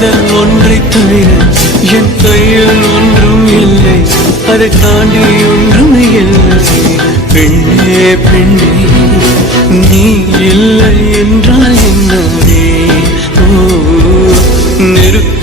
காதல் ஒன்றை தவிர என் கையில் ஒன்றும் இல்லை, அதை தாண்டி ஒன்றும் இல்லை. பெண்ணே பெண்ணே நீ இல்லை என்றால் என்னவே? ஓ நெருப்பு